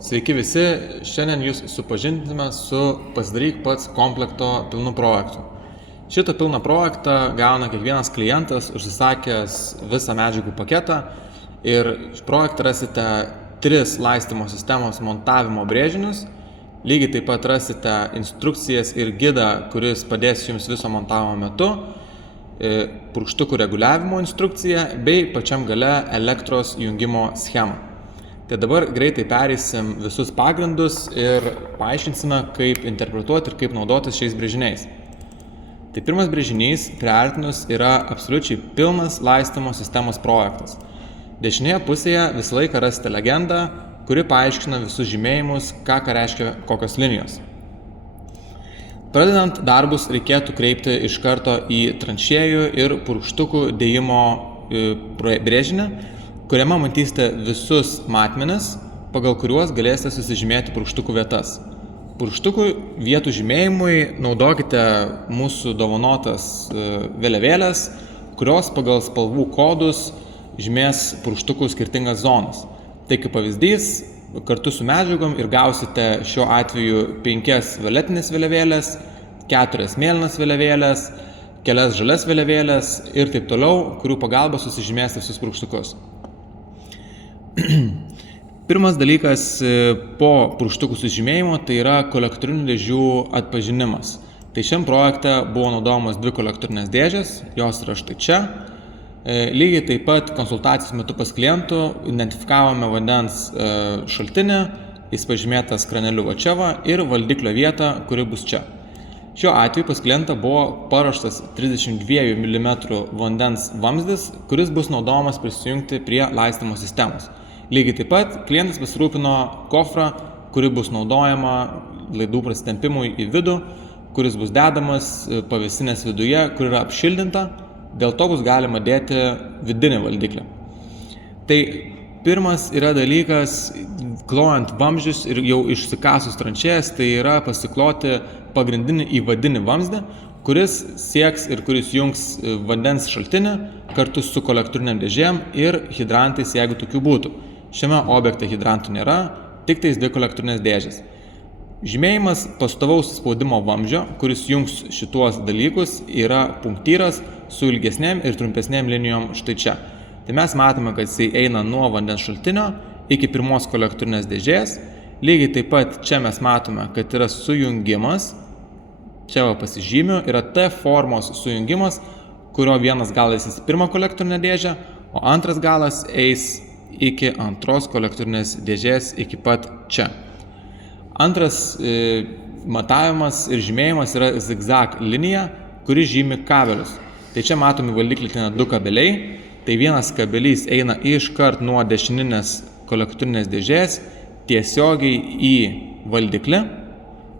Sveiki visi, šiandien jūs supažindinsime su pasidaryk pats komplekto pilnu projektu. Šitą pilną projektą gauna kiekvienas klientas užsisakęs visą medžiagų paketą ir iš projektą rasite 3 laistymo sistemos montavimo brėžinius. Lygiai taip pat rasite instrukcijas ir gidą, kuris padės jums viso montavimo metu, purkštukų reguliavimo instrukciją bei pačiam gale elektros jungimo schemą. Tai dabar greitai pereisim visus pagrindus ir paaiškinsime, kaip interpretuoti ir kaip naudotis šiais brėžiniais. Tai pirmas brėžinys, priartinus, yra absoliučiai pilnas laistymo sistemos projektas. Dešinėje pusėje visą laiką rasite legendą, kuri paaiškina visus žymėjimus, ką reiškia kokios linijos. Pradedant darbus reikėtų kreipti iš karto į tranšėjų ir purkštukų dėjimo brėžinį, kuriame matysite visus matmenis, pagal kuriuos galėsite susižymėti purkštukų vietas. Purkštukų vietų žymėjimui naudokite mūsų dovanotas vėliavėlės, kurios pagal spalvų kodus žymės purkštukų skirtingas zonas. Tai kaip pavyzdys, kartu su medžiagom ir gausite šiuo atveju 5 violetinės vėliavėlės, 4 mėlynas vėliavėlės, kelias žalias vėliavėlės ir taip toliau, kurių pagalba susižymėsite visus purkštukus. Pirmas dalykas po purkštukų sužymėjimo tai yra kolektorinių dėžių atpažinimas. Tai šiam projekte buvo naudojamos 2 kolektorinės dėžės, jos yra štai čia. Lygiai taip pat konsultacijos metu pas klientų identifikavome vandens šaltinį, jis pažymėtas kraneliu va čia va, ir valdiklio vietą, kuri bus čia. Šiuo atveju pas klientą buvo paruoštas 32 mm vandens vamzdis, kuris bus naudojamas prisijungti prie laistymo sistemos. Lygiai taip pat klientas pasirūpino kofrą, kuri bus naudojama laidų prasitempimui į vidų, kuris bus dedamas pavėsinės viduje, kur yra apšildinta, dėl to bus galima dėti vidinį valdiklį. Tai pirmas yra dalykas, klojant vamzdžius ir jau išsikasus tranšėjas, tai yra pasikloti pagrindinį įvadinį vamzdį, kuris sieks ir kuris jungs vandens šaltinį kartu su kolektoriniam dėžėm ir hidrantais, jeigu tokių būtų. Šiame objekte hidrantų nėra, tik tais 2 kolektorinės dėžės. Žymėjimas pastovaus spaudimo vamzdžio, kuris jungs šituos dalykus, yra punktyras su ilgesnėm ir trumpesnėm linijom štai čia. Tai mes matome, kad jisai eina nuo vandens šaltinio iki pirmos kolektorinės dėžės. Lygiai taip pat čia mes matome, kad yra sujungimas, čia va pasižymiu, yra T formos sujungimas, kurio vienas galas eis į pirmą kolektorinę dėžę, o antras galas eis iki antros kolektorinės dėžės iki pat čia. Antras matavimas ir žymėjimas yra zigzag linija, kuri žymi kabelius. Tai čia matomi valdiklį 2 kabeliai, tai vienas kabelys eina iškart nuo dešininės kolektorinės dėžės tiesiogiai į valdiklį,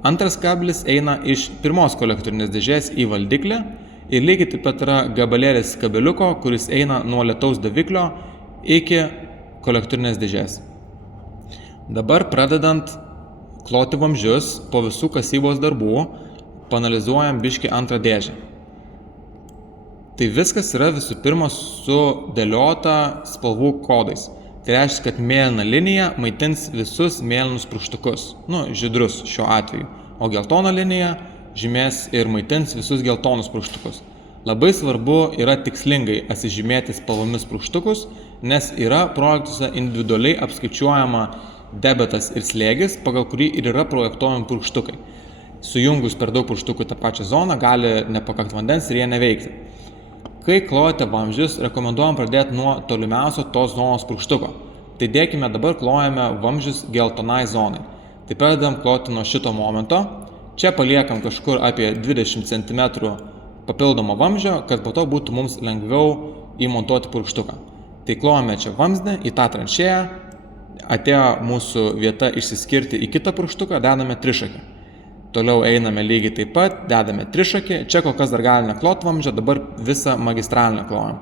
antras kabelis eina iš pirmos kolektorinės dėžės į valdiklį ir lygiai taip pat yra gabalėlis kabeliuko, kuris eina nuo lietaus daviklio iki kolektorinės dėžės. Dabar pradedant kloti vamzdžius po visų kasybos darbų, paanalizuojam biškį antrą dėžę. Tai viskas yra visų pirma sudėliota spalvų kodais. Tai reiškia, kad mėlyna linija maitins visus mėlynus purkštukus, žydrus šiuo atveju, o geltona linija žymės ir maitins visus geltonus purkštukus. Labai svarbu yra tikslingai atsižymėti spalvomis purkštukus, nes yra projektuose individualiai apskaičiuojama debetas ir slėgis, pagal kurį ir yra projektuojami purkštukai. Sujungus per daug purkštukų tą pačią zoną gali nepakakti vandens ir jie neveikti. Kai klojate vamzdžius, rekomenduojam pradėti nuo tolimiausio tos zonos purkštuko. Tai dėkime dabar klojame vamzdžius geltonai zonai. Tai pradedam kloti nuo šito momento. Čia paliekam kažkur apie 20 cm papildomo vamzdžio, kad po to būtų mums lengviau įmontuoti purkštuką. Tai klojame čia vamzdį į tą tranšėją, atėjo mūsų vieta išsiskirti į kitą purkštuką, dedame trišakį. Toliau einame lygiai taip pat, dedame trišakį, čia kol kas dar galime kloti vamzdžio, dabar visą magistralinę klojam.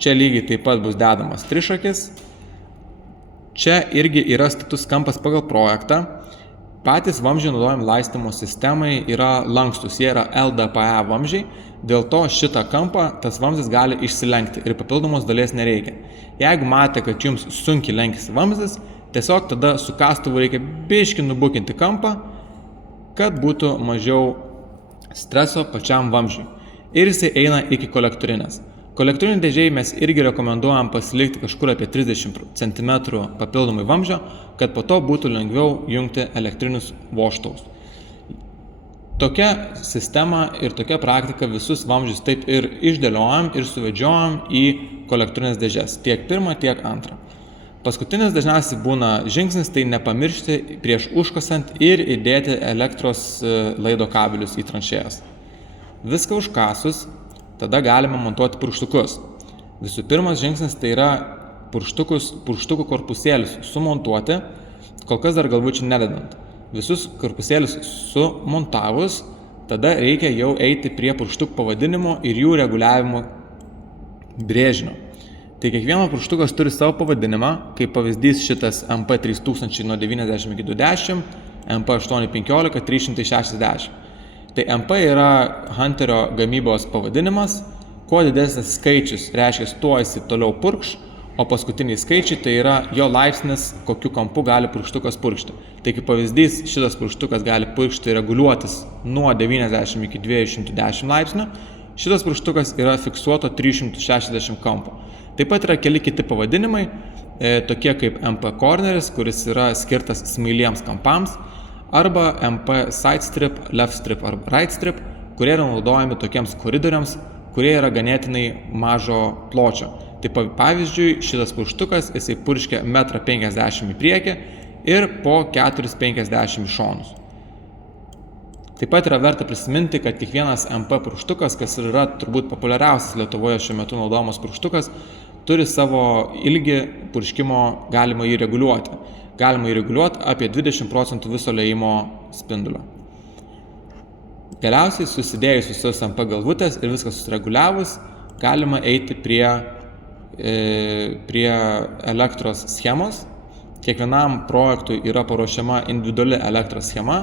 Čia lygiai taip pat bus dedamas trišakis. Čia irgi yra status kampas pagal projektą. Patys vamzdžiai naudojami laistymo sistemai yra lankstus, jie yra LDPE vamzdžiai, dėl to šitą kampą tas vamzdis gali išsilenkti ir papildomos dalies nereikia. Jeigu matė, kad jums sunkiai lenkisi vamzdis, Tiesiog tada su kastuvu reikia biškį nubukinti kampą, kad būtų mažiau streso pačiam vamzdžiui. Ir jisai eina iki kolektorinės. Kolektorinį dėžėj mes irgi rekomenduojam pasilikti kažkur apie 30 cm papildomai vamzdžio, kad po to būtų lengviau jungti elektrinius vožtuvus. Tokia sistema ir tokia praktika visus vamzdžius taip ir išdėliojam ir suvedžiojam į kolektorinės dėžės, tiek pirmą, tiek antrą. Paskutinis dažniausiai būna žingsnis, tai nepamiršti prieš užkasant ir įdėti elektros laido kabelius į tranšėjas. Viską užkasus, tada galima montuoti purkštukus. Visų pirmas žingsnis tai yra purkštukų korpusėlius sumontuoti, kol kas dar galvučių nededant. Visus korpusėlius sumontavus, tada reikia jau eiti prie purkštukų pavadinimo ir jų reguliavimo brėžinio. Tai kiekvienas purkštukas turi savo pavadinimą, kaip pavyzdys šitas MP3000 nuo 90 iki 210, MP815 360. Tai MP yra Hunterio gamybos pavadinimas, kuo didesnis skaičius reiškia tuo jis toliau purkš, o paskutiniai skaičiai tai yra jo laipsnis, kokiu kampu gali purkštukas purkšti. Tai kaip pavyzdys, šitas purkštukas gali purkšti reguliuotis nuo 90 iki 210 laipsnių, šitas purkštukas yra fiksuoto 360 kampo. Taip pat yra keli kiti pavadinimai, tokie kaip MP corneris, kuris yra skirtas smailiems kampams, arba MP side strip, left strip arba right strip, kurie yra naudojami tokiems koridoriams, kurie yra ganėtinai mažo pločio. Tai pavyzdžiui, šitas purkštukas jisai purškia 1,50 m į priekį ir po 4,50 m į šonus. Taip pat yra verta prisiminti, kad kiekvienas MP purkštukas, kas yra turbūt populiariausias Lietuvoje šiuo metu naudojamas purkštukas, turi savo ilgį purškimo, galima jį reguliuoti. Galima jį reguliuoti apie 20% viso liejimo spindulio. Galiausiai susidėjus visus MP galvutės ir viskas susireguliavus, galima eiti prie elektros schemos. Kiekvienam projektui yra paruošiama individuali elektros schema.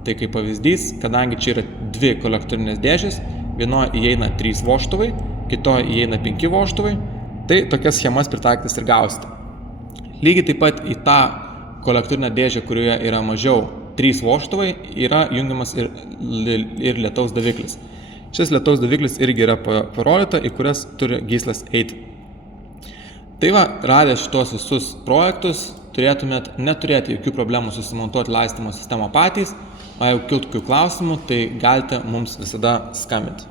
Tai kaip pavyzdys, kadangi čia yra dvi kolektorinės dėžės, vienoje įeina 3 vožtuvai, kitoje įeina 5 vožtuvai, tai tokias schemas pritaikytas ir gausite. Lygiai taip pat į tą kolektorinę dėžę, kurioje yra mažiau 3 vožtuvai, yra jungiamas ir lietaus daviklis. Šis lietaus daviklis irgi yra parodyta, į kurias turi gyslas eiti. Tai va, radę šitos visus projektus, turėtumėt neturėti jokių problemų susimontuoti laistymo sistemą patys, o jeigu kiltų kokių klausimų, tai galite mums visada skambinti.